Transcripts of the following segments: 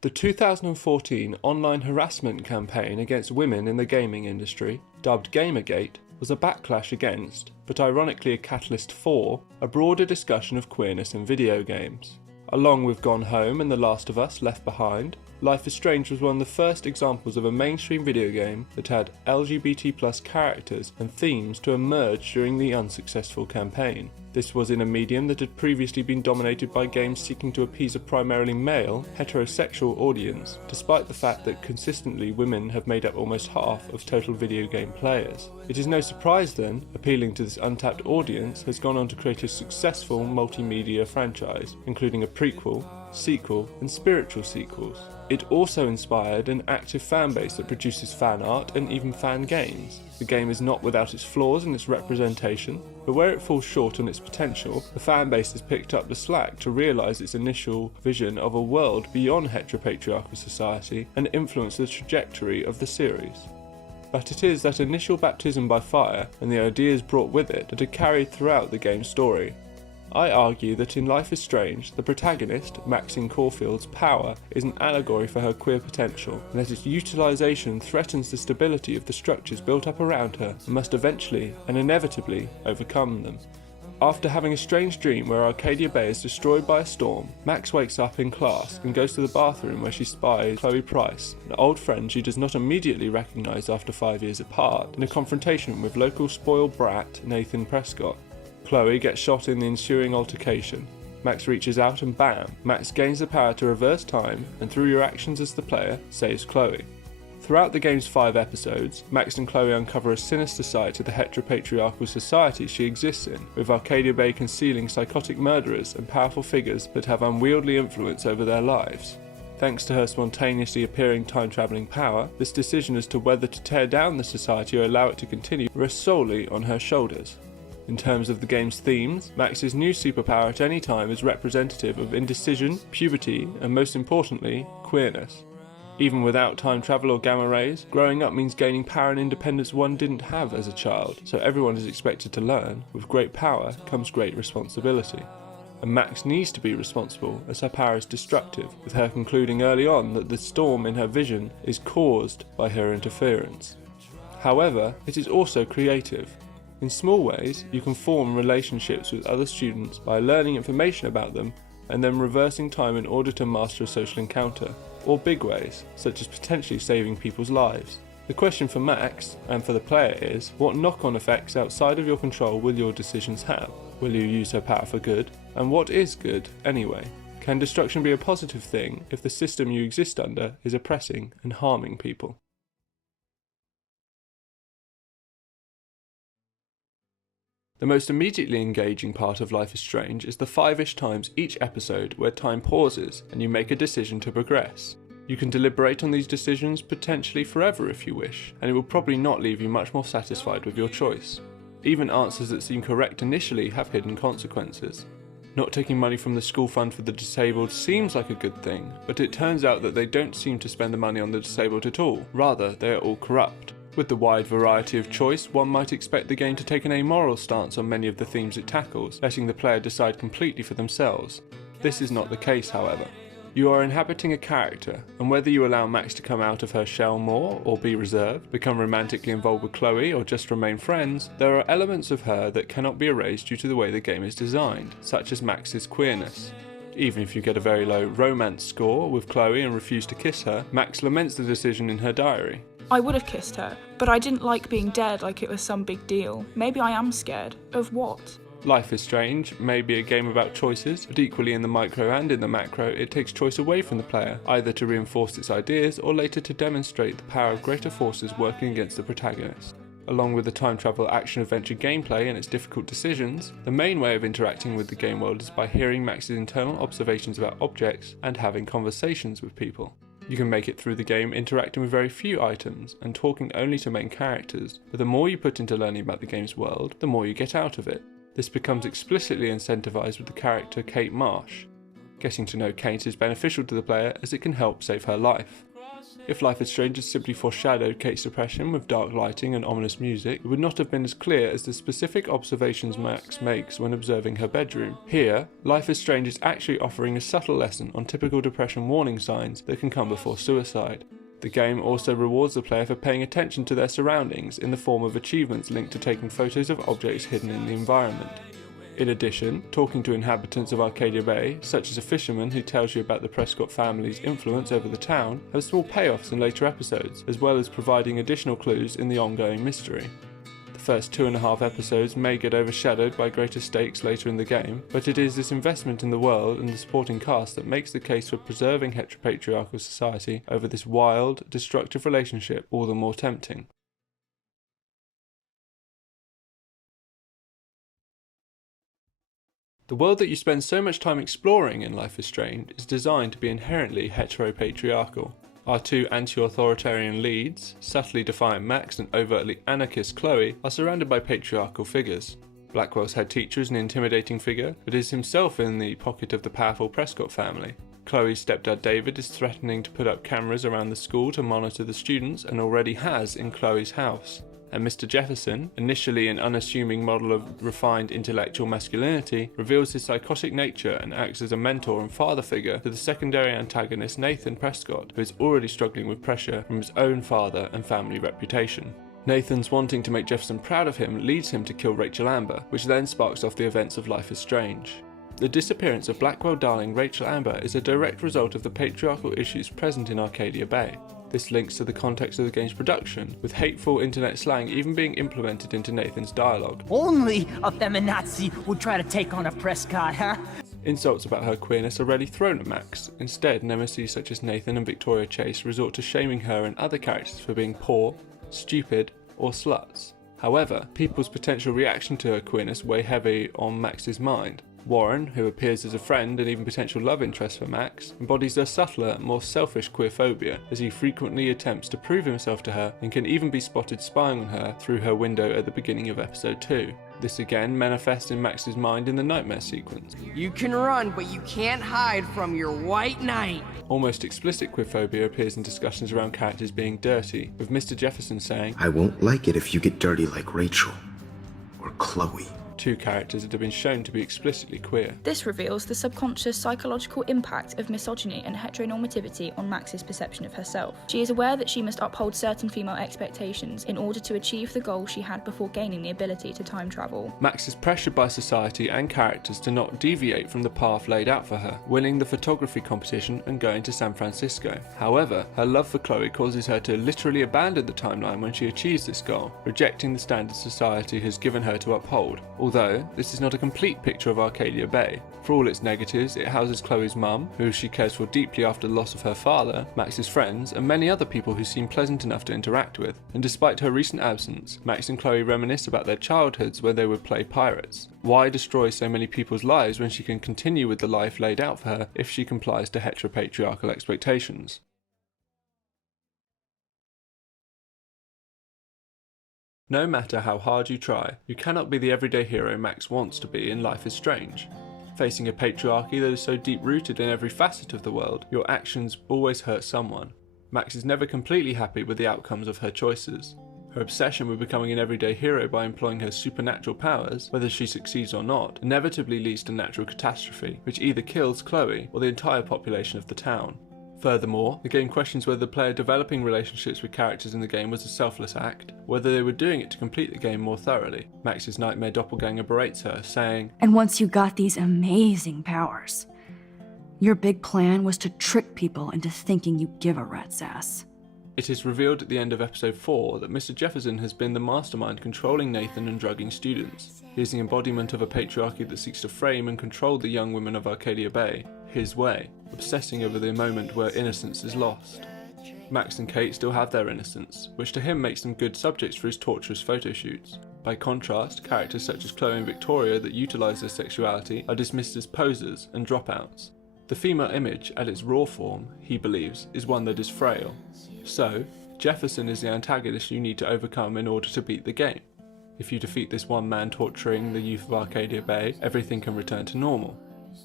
The 2014 online harassment campaign against women in the gaming industry, dubbed Gamergate, was a backlash against, but ironically a catalyst for, a broader discussion of queerness in video games. Along with Gone Home and The Last of Us Left Behind, Life is Strange was one of the first examples of a mainstream video game that had LGBT+ characters and themes to emerge during the unsuccessful campaign. This was in a medium that had previously been dominated by games seeking to appease a primarily male, heterosexual audience, despite the fact that consistently women have made up almost half of total video game players. It is no surprise then, appealing to this untapped audience has gone on to create a successful multimedia franchise, including a prequel, sequel, and spiritual sequels. It also inspired an active fanbase that produces fan art and even fan games. The game is not without its flaws in its representation, but where it falls short on its potential, the fanbase has picked up the slack to realise its initial vision of a world beyond heteropatriarchal society and influence the trajectory of the series. But it is that initial baptism by fire and the ideas brought with it that are carried throughout the game's story. I argue that in Life is Strange, the protagonist, Maxine Caulfield's power is an allegory for her queer potential, and that its utilisation threatens the stability of the structures built up around her and must eventually and inevitably overcome them. After having a strange dream where Arcadia Bay is destroyed by a storm, Max wakes up in class and goes to the bathroom where she spies Chloe Price, an old friend she does not immediately recognise after 5 years apart, in a confrontation with local spoiled brat Nathan Prescott. Chloe gets shot in the ensuing altercation. Max reaches out and bam, Max gains the power to reverse time and through your actions as the player, saves Chloe. Throughout the game's 5 episodes, Max and Chloe uncover a sinister side to the heteropatriarchal society she exists in, with Arcadia Bay concealing psychotic murderers and powerful figures that have unwieldy influence over their lives. Thanks to her spontaneously appearing time-travelling power, this decision as to whether to tear down the society or allow it to continue rests solely on her shoulders. In terms of the game's themes, Max's new superpower at any time is representative of indecision, puberty, and most importantly, queerness. Even without time travel or gamma rays, growing up means gaining power and independence one didn't have as a child, so everyone is expected to learn. With great power comes great responsibility. And Max needs to be responsible as her power is destructive, with her concluding early on that the storm in her vision is caused by her interference. However, it is also creative. In small ways, you can form relationships with other students by learning information about them and then reversing time in order to master a social encounter, or big ways, such as potentially saving people's lives. The question for Max, and for the player is, what knock-on effects outside of your control will your decisions have? Will you use her power for good? And what is good, anyway? Can destruction be a positive thing if the system you exist under is oppressing and harming people? The most immediately engaging part of Life is Strange is the 5-ish times each episode where time pauses and you make a decision to progress. You can deliberate on these decisions potentially forever if you wish, and it will probably not leave you much more satisfied with your choice. Even answers that seem correct initially have hidden consequences. Not taking money from the school fund for the disabled seems like a good thing, but it turns out that they don't seem to spend the money on the disabled at all, rather they are all corrupt. With the wide variety of choice, one might expect the game to take an amoral stance on many of the themes it tackles, letting the player decide completely for themselves. This is not the case, however. You are inhabiting a character, and whether you allow Max to come out of her shell more, or be reserved, become romantically involved with Chloe, or just remain friends, there are elements of her that cannot be erased due to the way the game is designed, such as Max's queerness. Even if you get a very low romance score with Chloe and refuse to kiss her, Max laments the decision in her diary. I would have kissed her, but I didn't like being dead like it was some big deal. Maybe I am scared. Of what? Life is Strange may be a game about choices, but equally in the micro and in the macro, it takes choice away from the player, either to reinforce its ideas or later to demonstrate the power of greater forces working against the protagonist. Along with the time travel action-adventure gameplay and its difficult decisions, the main way of interacting with the game world is by hearing Max's internal observations about objects and having conversations with people. You can make it through the game interacting with very few items and talking only to main characters, but the more you put into learning about the game's world, the more you get out of it. This becomes explicitly incentivized with the character Kate Marsh. Getting to know Kate is beneficial to the player as it can help save her life. If Life is Strange had simply foreshadowed Kate's depression with dark lighting and ominous music, it would not have been as clear as the specific observations Max makes when observing her bedroom. Here, Life is Strange is actually offering a subtle lesson on typical depression warning signs that can come before suicide. The game also rewards the player for paying attention to their surroundings in the form of achievements linked to taking photos of objects hidden in the environment. In addition, talking to inhabitants of Arcadia Bay, such as a fisherman who tells you about the Prescott family's influence over the town, have small payoffs in later episodes, as well as providing additional clues in the ongoing mystery. The first 2.5 episodes may get overshadowed by greater stakes later in the game, but it is this investment in the world and the supporting cast that makes the case for preserving heteropatriarchal society over this wild, destructive relationship all the more tempting. The world that you spend so much time exploring in Life is Strange is designed to be inherently heteropatriarchal. Our two anti-authoritarian leads, subtly defiant Max and overtly anarchist Chloe, are surrounded by patriarchal figures. Blackwell's head teacher is an intimidating figure, but is himself in the pocket of the powerful Prescott family. Chloe's stepdad David is threatening to put up cameras around the school to monitor the students and already has in Chloe's house. And Mr. Jefferson, initially an unassuming model of refined intellectual masculinity, reveals his psychotic nature and acts as a mentor and father figure to the secondary antagonist Nathan Prescott, who is already struggling with pressure from his own father and family reputation. Nathan's wanting to make Jefferson proud of him leads him to kill Rachel Amber, which then sparks off the events of Life is Strange. The disappearance of Blackwell darling Rachel Amber is a direct result of the patriarchal issues present in Arcadia Bay. This links to the context of the game's production, with hateful internet slang even being implemented into Nathan's dialogue. Only a feminazi would try to take on a Prescott, huh? Insults about her queerness are rarely thrown at Max. Instead, nemesis such as Nathan and Victoria Chase resort to shaming her and other characters for being poor, stupid, or sluts. However, people's potential reaction to her queerness weigh heavy on Max's mind. Warren, who appears as a friend and even potential love interest for Max, embodies a subtler, more selfish queerphobia as he frequently attempts to prove himself to her and can even be spotted spying on her through her window at the beginning of episode 2. This again manifests in Max's mind in the nightmare sequence. You can run, but you can't hide from your white knight. Almost explicit queerphobia appears in discussions around characters being dirty, with Mr. Jefferson saying, "I won't like it if you get dirty like Rachel or Chloe." Two characters that have been shown to be explicitly queer. This reveals the subconscious psychological impact of misogyny and heteronormativity on Max's perception of herself. She is aware that she must uphold certain female expectations in order to achieve the goal she had before gaining the ability to time travel. Max is pressured by society and characters to not deviate from the path laid out for her, winning the photography competition and going to San Francisco. However, her love for Chloe causes her to literally abandon the timeline when she achieves this goal, rejecting the standards society has given her to uphold. Although, this is not a complete picture of Arcadia Bay. For all its negatives, it houses Chloe's mum, who she cares for deeply after the loss of her father, Max's friends, and many other people who seem pleasant enough to interact with. And despite her recent absence, Max and Chloe reminisce about their childhoods where they would play pirates. Why destroy so many people's lives when she can continue with the life laid out for her if she complies to heteropatriarchal expectations? No matter how hard you try, you cannot be the everyday hero Max wants to be in Life is Strange. Facing a patriarchy that is so deep-rooted in every facet of the world, your actions always hurt someone. Max is never completely happy with the outcomes of her choices. Her obsession with becoming an everyday hero by employing her supernatural powers, whether she succeeds or not, inevitably leads to natural catastrophe, which either kills Chloe or the entire population of the town. Furthermore, the game questions whether the player developing relationships with characters in the game was a selfless act, whether they were doing it to complete the game more thoroughly. Max's nightmare doppelganger berates her, saying, "And once you got these amazing powers, your big plan was to trick people into thinking you give a rat's ass." It is revealed at the end of episode 4 that Mr. Jefferson has been the mastermind controlling Nathan and drugging students. He is the embodiment of a patriarchy that seeks to frame and control the young women of Arcadia Bay, his way, obsessing over the moment where innocence is lost. Max and Kate still have their innocence, which to him makes them good subjects for his torturous photo shoots. By contrast, characters such as Chloe and Victoria that utilise their sexuality are dismissed as posers and dropouts. The female image, at its raw form, he believes, is one that is frail. So, Jefferson is the antagonist you need to overcome in order to beat the game. If you defeat this one man torturing the youth of Arcadia Bay, everything can return to normal.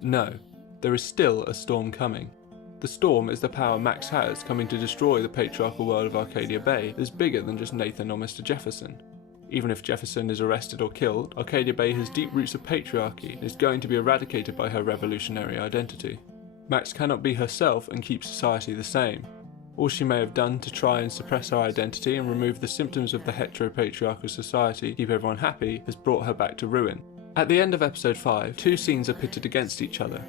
No, there is still a storm coming. The Storm is the power Max has coming to destroy the patriarchal world of Arcadia Bay that is bigger than just Nathan or Mr. Jefferson. Even if Jefferson is arrested or killed, Arcadia Bay has deep roots of patriarchy and is going to be eradicated by her revolutionary identity. Max cannot be herself and keep society the same. All she may have done to try and suppress her identity and remove the symptoms of the heteropatriarchal society to keep everyone happy has brought her back to ruin. At the end of episode 5, two scenes are pitted against each other.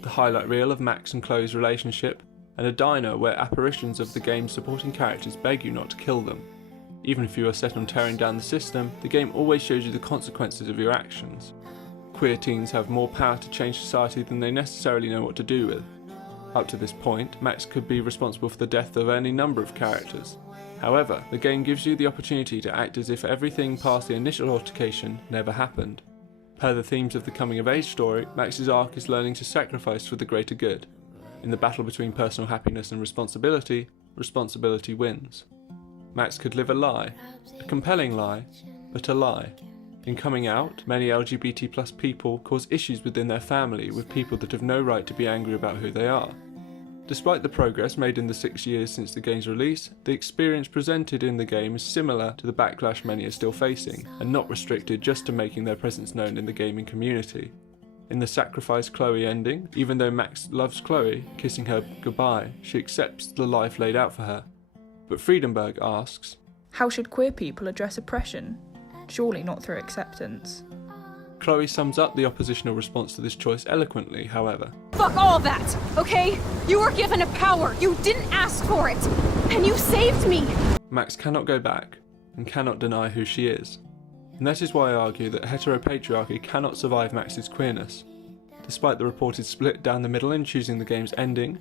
The highlight reel of Max and Chloe's relationship, and a diner where apparitions of the game's supporting characters beg you not to kill them. Even if you are set on tearing down the system, the game always shows you the consequences of your actions. Queer teens have more power to change society than they necessarily know what to do with. Up to this point, Max could be responsible for the death of any number of characters. However, the game gives you the opportunity to act as if everything past the initial altercation never happened. Per the themes of the coming-of-age story, Max's arc is learning to sacrifice for the greater good. In the battle between personal happiness and responsibility, responsibility wins. Max could live a lie, a compelling lie, but a lie. In coming out, many LGBT+ people cause issues within their family with people that have no right to be angry about who they are. Despite the progress made in the 6 years since the game's release, the experience presented in the game is similar to the backlash many are still facing, and not restricted just to making their presence known in the gaming community. In the Sacrifice Chloe ending, even though Max loves Chloe, kissing her goodbye, she accepts the life laid out for her. But Friedenberg asks, How should queer people address oppression? Surely not through acceptance. Chloe sums up the oppositional response to this choice eloquently, however. Fuck all that, okay? You were given a power, you didn't ask for it, and you saved me! Max cannot go back, and cannot deny who she is. And that is why I argue that heteropatriarchy cannot survive Max's queerness. Despite the reported split down the middle in choosing the game's ending,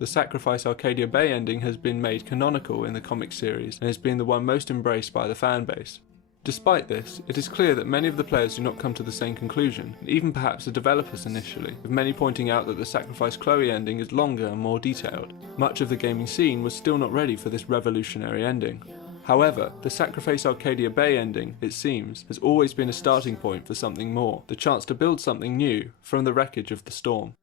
the Sacrifice Arcadia Bay ending has been made canonical in the comic series and has been the one most embraced by the fanbase. Despite this, it is clear that many of the players do not come to the same conclusion, and even perhaps the developers initially, with many pointing out that the Sacrifice Chloe ending is longer and more detailed. Much of the gaming scene was still not ready for this revolutionary ending. However, the Sacrifice Arcadia Bay ending, it seems, has always been a starting point for something more, the chance to build something new from the wreckage of the Storm.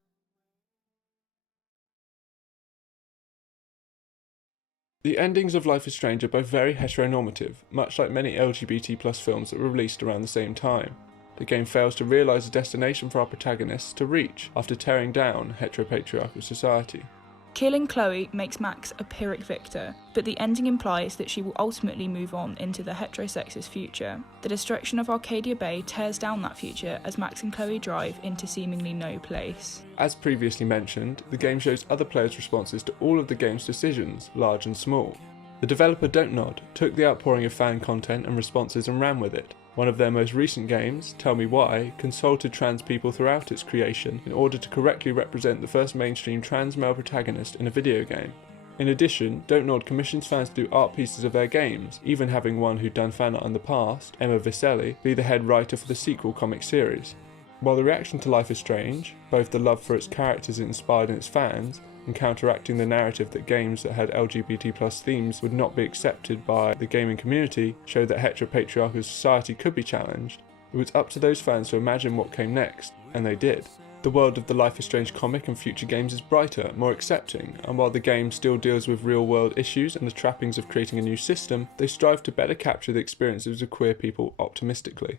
The endings of Life is Strange are both very heteronormative, much like many LGBT+ films that were released around the same time. The game fails to realise a destination for our protagonists to reach after tearing down heteropatriarchal society. Killing Chloe makes Max a Pyrrhic victor, but the ending implies that she will ultimately move on into the heterosexist future. The destruction of Arcadia Bay tears down that future as Max and Chloe drive into seemingly no place. As previously mentioned, the game shows other players' responses to all of the game's decisions, large and small. The developer Don't Nod took the outpouring of fan content and responses and ran with it. One of their most recent games, Tell Me Why, consulted trans people throughout its creation in order to correctly represent the first mainstream trans male protagonist in a video game. In addition, Don't Nod commissions fans to do art pieces of their games, even having one who'd done fan art in the past, Emma Viselli, be the head writer for the sequel comic series. While the reaction to Life is Strange, both the love for its characters it inspired in its fans, and counteracting the narrative that games that had LGBT+ themes would not be accepted by the gaming community, showed that heteropatriarchal society could be challenged, it was up to those fans to imagine what came next, and they did. The world of the Life is Strange comic and future games is brighter, more accepting, and while the game still deals with real-world issues and the trappings of creating a new system, they strive to better capture the experiences of queer people optimistically.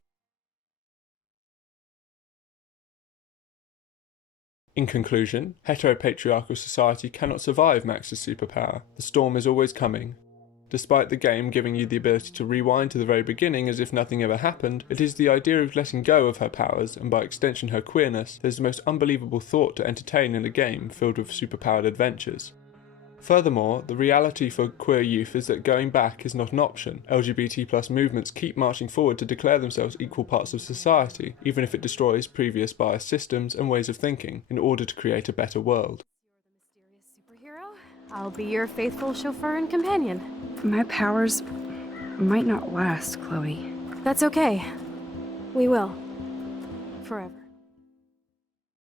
In conclusion, heteropatriarchal society cannot survive Max's superpower. The storm is always coming. Despite the game giving you the ability to rewind to the very beginning as if nothing ever happened, it is the idea of letting go of her powers, and by extension her queerness, that is the most unbelievable thought to entertain in a game filled with superpowered adventures. Furthermore, the reality for queer youth is that going back is not an option. LGBT+ movements keep marching forward to declare themselves equal parts of society, even if it destroys previous biased systems and ways of thinking, in order to create a better world. You're the mysterious superhero. I'll be your faithful chauffeur and companion. My powers might not last, Chloe. That's okay. We will. Forever.